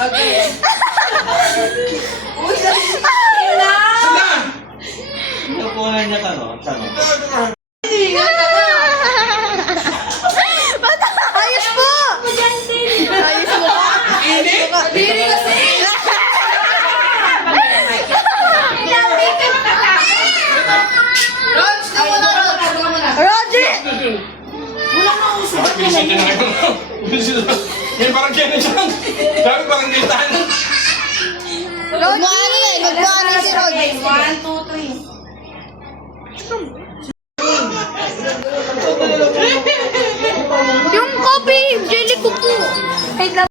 Okay. Uy, Ano po nga niya tanong? Ayos po! Ayos po! Hindi kasi. Rog, tayo na, Rog. Roger! Wala na uso. Bilisan niya na kayo. Yan parang kaya na siya. Sabi parang giltaan. Magbuhani na eh. Magbuhani si Roger. 1, 2, 3. Yung coffee, jelly ko po. Wait lang.